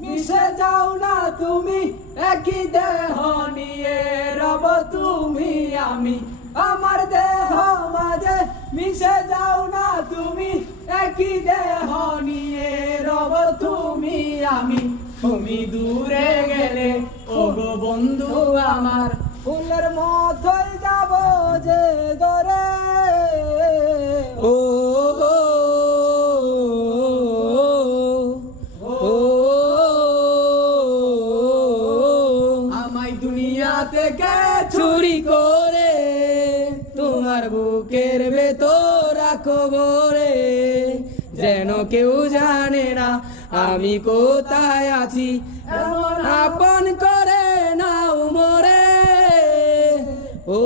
মিশে যাও না তুমি একই দেহ নিয়ে রব তুমি আমি আমার দেহ মাঝে মিশে যাও না তুমি একই দেহ নিয়ে রব তুমি আমি তুমি দূরে গেলে ওগো বন্ধু আমার ফুলের মতোই যাব যে দরে ও আমায় দুনিয়া থেকে চুরি করে তোমার বুকের ভেতর রাখো ভরে যেন কেউ জানে না আমি কোথায় আছি এমন আপন করে নাও মোরে ও